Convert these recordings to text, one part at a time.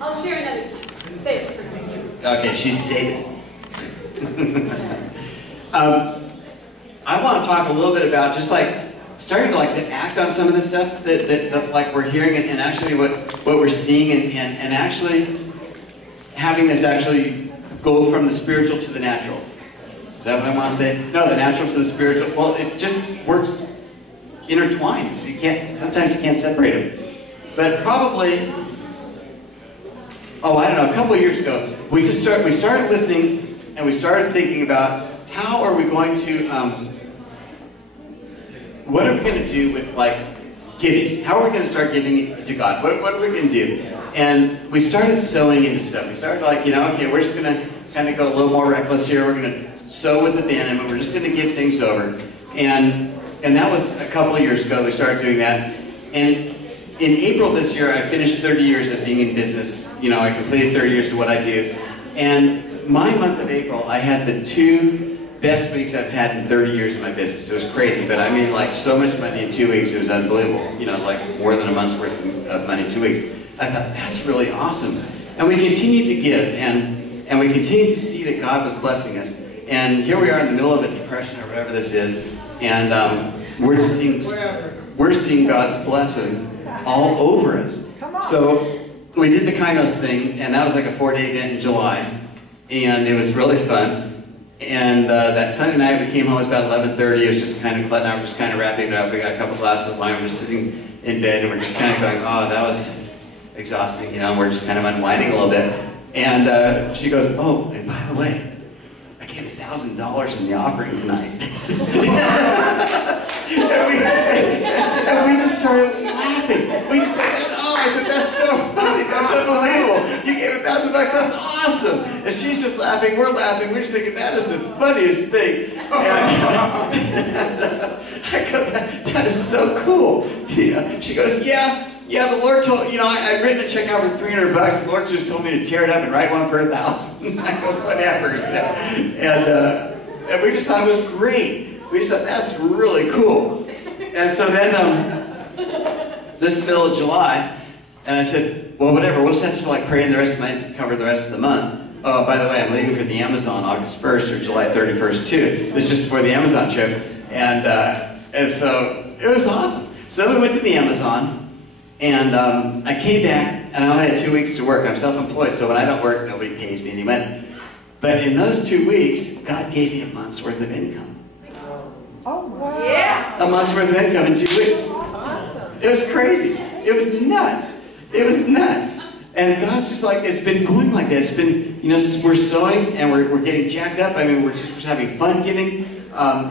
I'll share another time. Save it for next week. Okay, she's saving. I want to talk a little bit about just like starting to act on some of the stuff that like we're hearing and actually what we're seeing and actually having this actually go from the spiritual to the natural. Is that what I want to say? No, the natural to the spiritual. Well, it just works intertwined. So sometimes you can't separate them. But probably, I don't know, a couple of years ago, we started listening and we started thinking about how are we going to, what are we going to do with giving? How are we going to start giving to God? What are we going to do? And we started sowing into stuff. We started okay, we're just going to kind of go a little more reckless here. We're going to sow with abandonment. We're just going to give things over. And that was a couple of years ago we started doing that. And in April this year, I finished 30 years of being in business. I completed 30 years of what I do. And my month of April, I had the 2 best weeks I've had in 30 years of my business. It was crazy, but I mean so much money in 2 weeks, it was unbelievable. It was like more than a month's worth of money in 2 weeks. I thought, that's really awesome. And we continued to give, and we continued to see that God was blessing us. And here we are in the middle of a depression or whatever this is, and we're seeing God's blessing all over us. So we did the Kainos thing, and that was like a 4-day event in July, and it was really fun. And that Sunday night we came home, it was about 11:30, it was just kind of letting out, just kind of wrapping it up. We got a couple glasses of wine, we were just sitting in bed, and we're just kind of going, oh, that was exhausting, we're just kind of unwinding a little bit. And she goes, oh, and by the way, I gave $1,000 in the offering tonight. and we just started laughing. We just said, oh, I said, that's so funny, that's unbelievable. You gave $1,000, that's awesome. And she's just laughing, we're laughing, we're just thinking, that is the funniest thing. And I go, that is so cool. She goes, yeah, the Lord told, I'd written a check out for $300. The Lord just told me to tear it up and write one for $1,000. I go, whatever, And we just thought it was great. We just thought, that's really cool. And so then, this is the middle of July, and I said, well, whatever, we'll just have to pray in the rest of the night, cover the rest of the month. Oh, by the way, I'm leaving for the Amazon August 1st or July 31st too. This is just before the Amazon trip. And so, it was awesome. So then we went to the Amazon, and I came back, and I only had 2 weeks to work. I'm self-employed, so when I don't work, nobody pays me any money. But in those 2 weeks, God gave me a month's worth of income. Oh, wow. Yeah. A month's worth of income in 2 weeks. Awesome. It was crazy. It was nuts. It was nuts. And God's just it's been going like that. It's been, we're sowing, and we're getting jacked up. I mean, we're just having fun giving.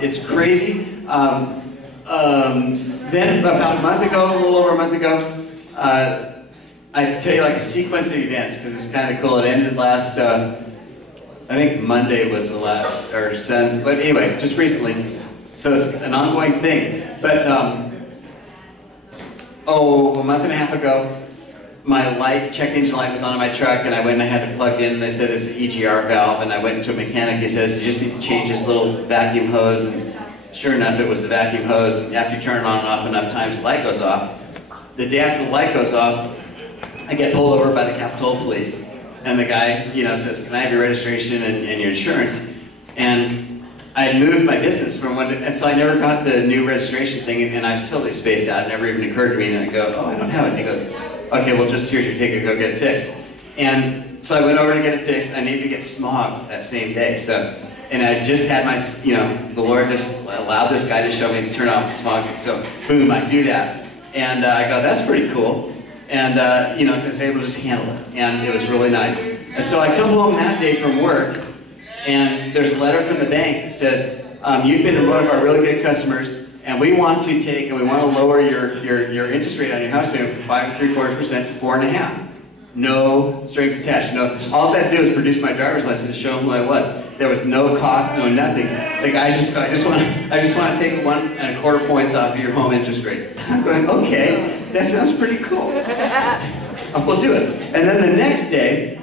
It's crazy. Then about a month ago, a little over a month ago, I can tell you a sequence of events because it's kind of cool. It ended last, I think Monday was the last, but anyway, just recently. So it's an ongoing thing. But, a month and a half ago, my check engine light was on in my truck, and I went and I had to plug in, and they said it's an EGR valve, and I went to a mechanic. He says, you just need to change this little vacuum hose, and sure enough, it was the vacuum hose, and after you turn it on and off enough times, the light goes off. The day after the light goes off, I get pulled over by the Capitol Police, and the guy, says, can I have your registration and your insurance? And I had moved my business from and so I never got the new registration thing, and I was totally spaced out. It never even occurred to me, and I go, oh, I don't have it. And he goes, okay, well, just here's your ticket, go get it fixed. And so I went over to get it fixed. I needed to get smog that same day, and I just had my, the Lord just allowed this guy to show me to turn off the smog, so boom, I do that. And I go, that's pretty cool. And, because I was able to just handle it, and it was really nice. And so I come home that day from work, and there's a letter from the bank that says, you've been one of our really good customers, and we want to lower your interest rate on your house payment from 5 3/4% to 4.5%. No strings attached. No, all I had to do was produce my driver's license to show them who I was. There was no cost, no nothing. The guy just go, I just want to take 1.25 points off of your home interest rate. I'm going, okay, that sounds pretty cool. We'll do it. And then the next day,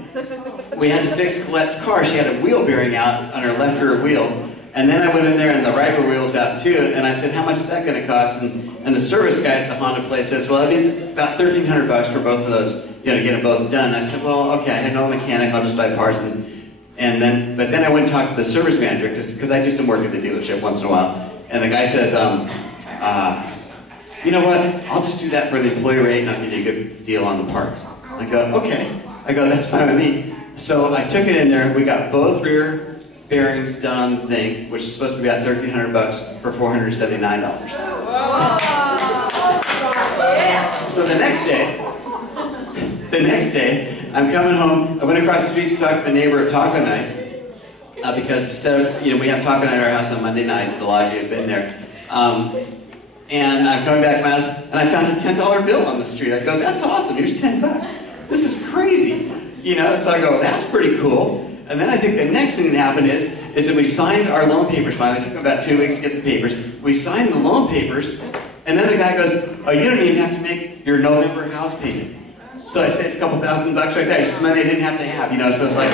we had to fix Colette's car. She had a wheel bearing out on her left rear wheel. And then I went in there and the right rear wheel was out too. And I said, how much is that going to cost? And the service guy at the Honda place says, well, it is about $1,300 for both of those to get them both done. I said, well, okay, I had no mechanic, I'll just buy parts. But then I went and talked to the service manager, because I do some work at the dealership once in a while. And the guy says, you know what, I'll just do that for the employee rate and I'll give you a good deal on the parts. I go, okay. I go, that's fine with me. So I took it in there, we got both rear bearings done on the thing, which is supposed to be about $1,300 for $479. So the next day, I'm coming home, I went across the street to talk to the neighbor at taco night, because we have taco night at our house on Monday nights, a lot of you have been there. And I'm coming back to my house, and I found a $10 bill on the street. I go, that's awesome, here's 10 bucks. This is crazy. So I go, that's pretty cool. And then I think the next thing that happened is that we signed our loan papers finally. It took about 2 weeks to get the papers. We signed the loan papers, and then the guy goes, oh, you don't even have to make your November house payment. So I saved a couple $1,000 right there, just money I didn't have to have, so it's like,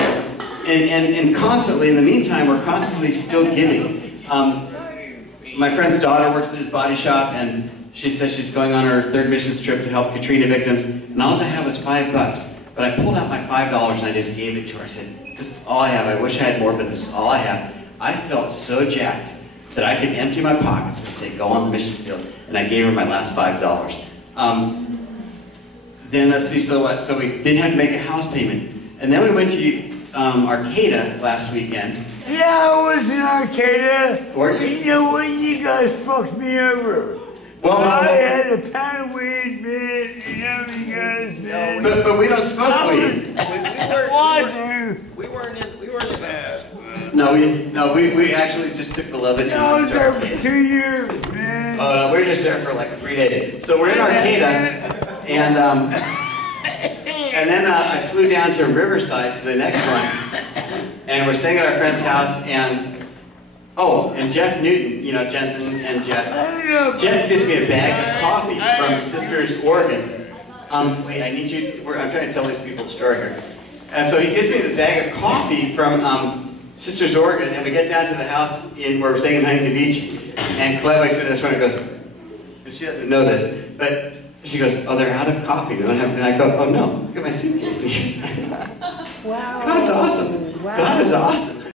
and constantly, in the meantime, we're constantly still giving. My friend's daughter works at his body shop, and she says she's going on her 3rd missions trip to help Katrina victims, and all I have is $5. But I pulled out my $5 and I just gave it to her. I said, this is all I have. I wish I had more, but this is all I have. I felt so jacked that I could empty my pockets and say, go on the mission field. And I gave her my last $5. Then let's see, so what? So we didn't have to make a house payment. And then we went to Arcata last weekend. Yeah, I was in Arcata. Were you? You know what? You guys fucked me over. Well, I had a pound of weed, man. You guys, man. But we don't smoke weed. We weren't in that. No, we actually just took the Levittons I and was there started. for 2 years, man. We were just there for like 3 days. So we're in Arcata, and then I flew down to Riverside to the next one, and we're staying at our friend's house, and Jeff Newton, Jensen and Jeff. Jeff gives me a bag of coffee from Sisters, Oregon. Wait, I need you, I'm trying to tell these people the story here. And so he gives me the bag of coffee from Sisters, Oregon, and we get down to the house where we're staying in Huntington Beach, and Colette wakes me this morning and goes, and she doesn't know this, but she goes, oh, they're out of coffee. We don't have, and I go, oh no, look at my suitcase. Wow. God's awesome. Wow. God is awesome.